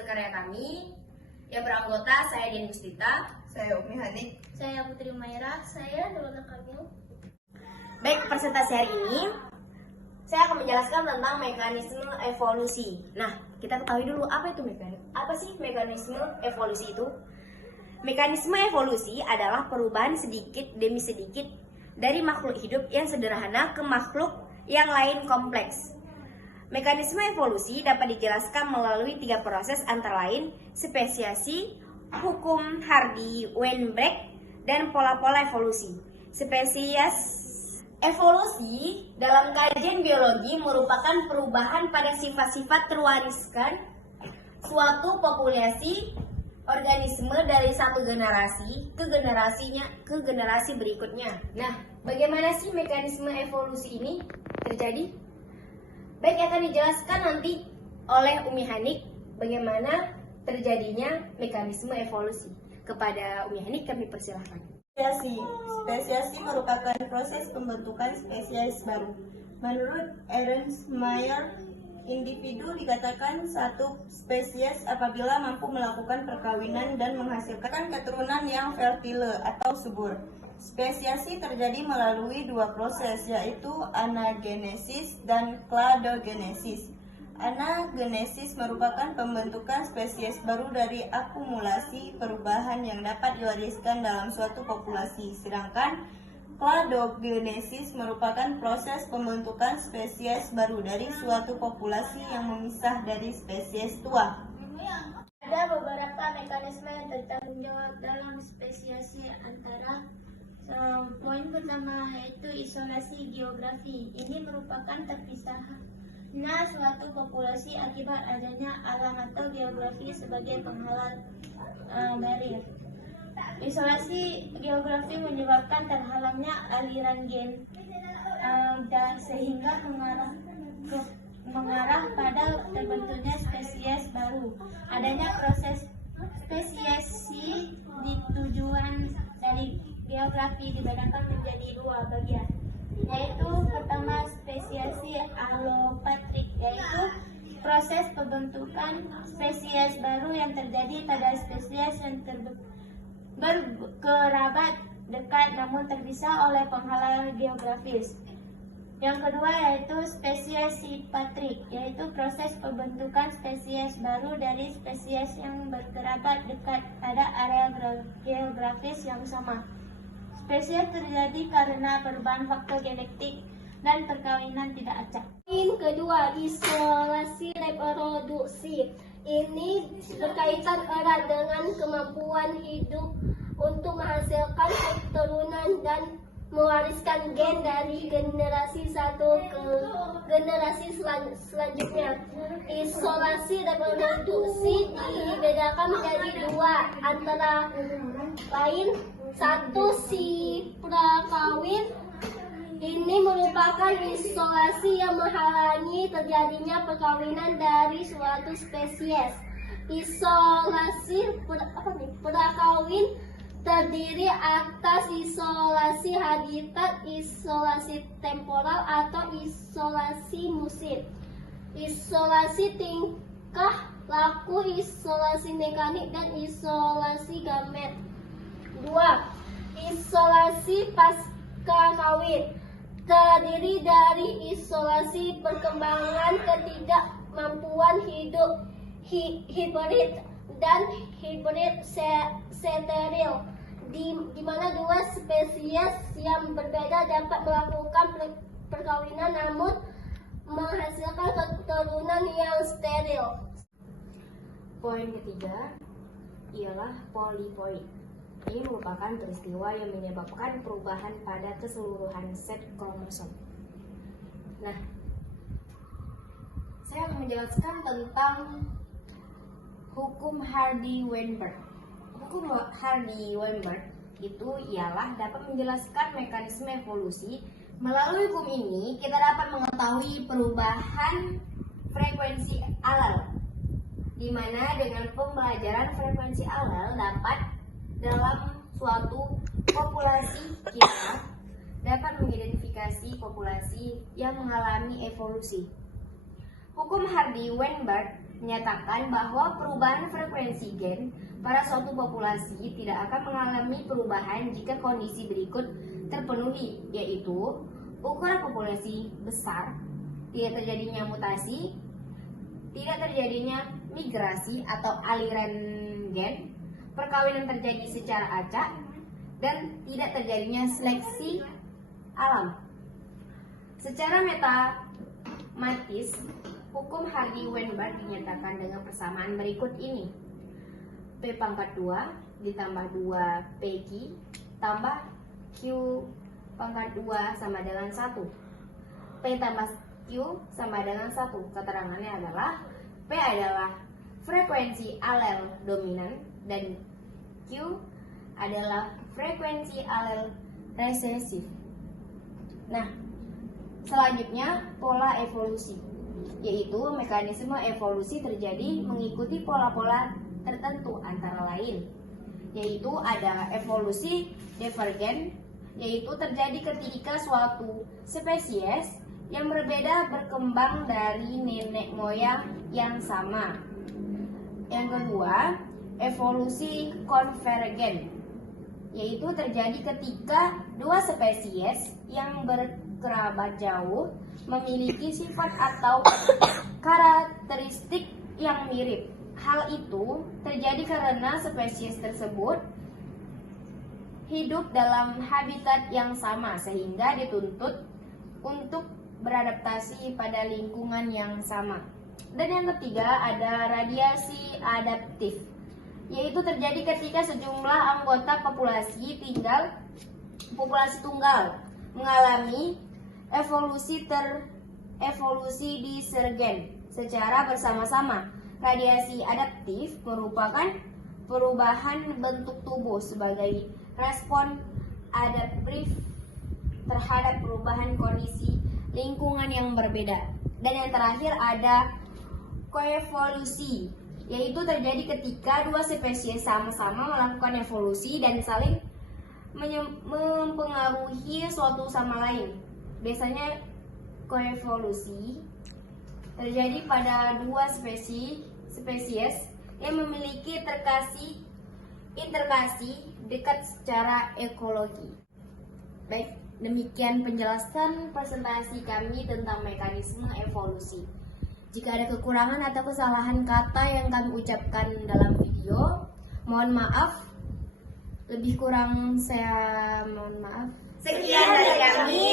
hasil karya kami yang beranggota saya Dian Gustita, Saya Umi Hanik. Saya Putri Maira. Saya Nurullah Kamil. Baik, presentasi hari ini saya akan menjelaskan tentang mekanisme evolusi. Nah, kita ketahui dulu apa sih mekanisme evolusi itu? Mekanisme evolusi adalah perubahan sedikit demi sedikit dari makhluk hidup yang sederhana ke makhluk yang lain kompleks. Mekanisme evolusi dapat dijelaskan melalui 3 proses antara lain spesiasi, hukum Hardy-Weinberg, dan pola-pola evolusi. Spesies evolusi dalam kajian biologi merupakan perubahan pada sifat-sifat terwariskan suatu populasi organisme dari satu generasi ke generasi berikutnya. Nah, bagaimana sih mekanisme evolusi ini terjadi? Baik, akan dijelaskan nanti oleh Umi Hanik bagaimana terjadinya mekanisme evolusi. Kepada Umi Hanik kami persilahkan. Spesiasi merupakan proses pembentukan spesies baru. Menurut Ernst Mayr, individu dikatakan satu spesies apabila mampu melakukan perkawinan dan menghasilkan keturunan yang fertile atau subur. Spesiasi terjadi melalui 2 proses, yaitu anagenesis dan kladogenesis. Anagenesis merupakan pembentukan spesies baru dari akumulasi perubahan yang dapat diwariskan dalam suatu populasi, sedangkan kladogenesis merupakan proses pembentukan spesies baru dari suatu populasi yang memisah dari spesies tua. Ada beberapa mekanisme yang bertanggung jawab dalam spesiasi antara poin pertama yaitu isolasi geografi. Ini merupakan terpisahnya suatu populasi akibat adanya alam atau geografi sebagai penghalang barrier. Isolasi geografi menyebabkan terhalangnya aliran gen dan sehingga mengarah pada terbentuknya spesies baru. Adanya proses spesiasi di tujuan dari geografi dibedakan menjadi 2 bagian, yaitu pertama spesiasi allopatrik, yaitu proses pembentukan spesies baru yang terjadi pada spesies yang berkerabat dekat namun terpisah oleh penghalang geografis. Yang kedua yaitu spesiasi patrik, yaitu proses pembentukan spesies baru dari spesies yang berkerabat dekat pada area geografis yang sama. Spesies terjadi karena perubahan faktor genetik dan perkawinan tidak acak. Poin kedua, isolasi reproduksi. Ini berkaitan erat dengan kemampuan hidup untuk menghasilkan keturunan dan mewariskan gen dari generasi satu ke generasi selanjutnya. Isolasi reproduksi dibedakan menjadi 2, antara lain 1 si prakawin. Ini merupakan isolasi yang menghalangi terjadinya perkawinan dari suatu spesies. Isolasi prakawin terdiri atas isolasi habitat, isolasi temporal, atau isolasi musim. Isolasi tingkah laku, isolasi mekanik, dan isolasi gamet. 2. Isolasi pasca kawin terdiri dari isolasi perkembangan ketidakmampuan hidup hibrid dan hibrid steril, di mana 2 spesies yang berbeda dapat melakukan perkawinan namun menghasilkan keturunan yang steril. Poin ketiga ialah poliploid. Ini merupakan peristiwa yang menyebabkan perubahan pada keseluruhan set kromosom. Nah, saya akan menjelaskan tentang hukum Hardy-Weinberg. Hukum Hardy-Weinberg itu ialah dapat menjelaskan mekanisme evolusi. Melalui hukum ini, kita dapat mengetahui perubahan frekuensi alel, di mana dengan pembelajaran frekuensi alel dapat dalam suatu populasi kita dapat mengidentifikasi populasi yang mengalami evolusi. Hukum Hardy-Weinberg menyatakan bahwa perubahan frekuensi gen pada suatu populasi tidak akan mengalami perubahan jika kondisi berikut terpenuhi, yaitu ukuran populasi besar, tidak terjadinya mutasi, tidak terjadinya migrasi atau aliran gen, perkawinan terjadi secara acak, dan tidak terjadinya seleksi alam. Secara matematis, hukum Hardy-Weinberg dinyatakan dengan persamaan berikut ini. P pangkat 2 ditambah 2 PQ tambah Q pangkat 2 sama dengan 1. P tambah Q sama dengan 1. Keterangannya adalah P adalah frekuensi alel dominan dan Q adalah frekuensi alel resesif. Nah, selanjutnya pola evolusi, yaitu mekanisme evolusi terjadi mengikuti pola-pola tertentu, antara lain yaitu ada evolusi divergen, yaitu terjadi ketika suatu spesies yang berbeda berkembang dari nenek moyang yang sama. Yang kedua, evolusi konvergen, yaitu terjadi ketika dua spesies yang berkerabat jauh memiliki sifat atau karakteristik yang mirip. Hal itu terjadi karena spesies tersebut hidup dalam habitat yang sama sehingga dituntut untuk beradaptasi pada lingkungan yang sama. Dan yang ketiga ada radiasi adaptif, yaitu terjadi ketika sejumlah anggota populasi tunggal mengalami evolusi divergen secara bersama-sama. Radiasi adaptif merupakan perubahan bentuk tubuh sebagai respon adaptif terhadap perubahan kondisi lingkungan yang berbeda. Dan yang terakhir ada koevolusi, yaitu terjadi ketika dua spesies sama-sama melakukan evolusi dan saling mempengaruhi suatu sama lain. Biasanya koevolusi terjadi pada dua spesies yang memiliki interkasi dekat secara ekologi. Baik, demikian penjelasan presentasi kami tentang mekanisme evolusi. Jika ada kekurangan atau kesalahan kata yang kami ucapkan dalam video, mohon maaf. Lebih kurang saya mohon maaf. Sekian dari kami.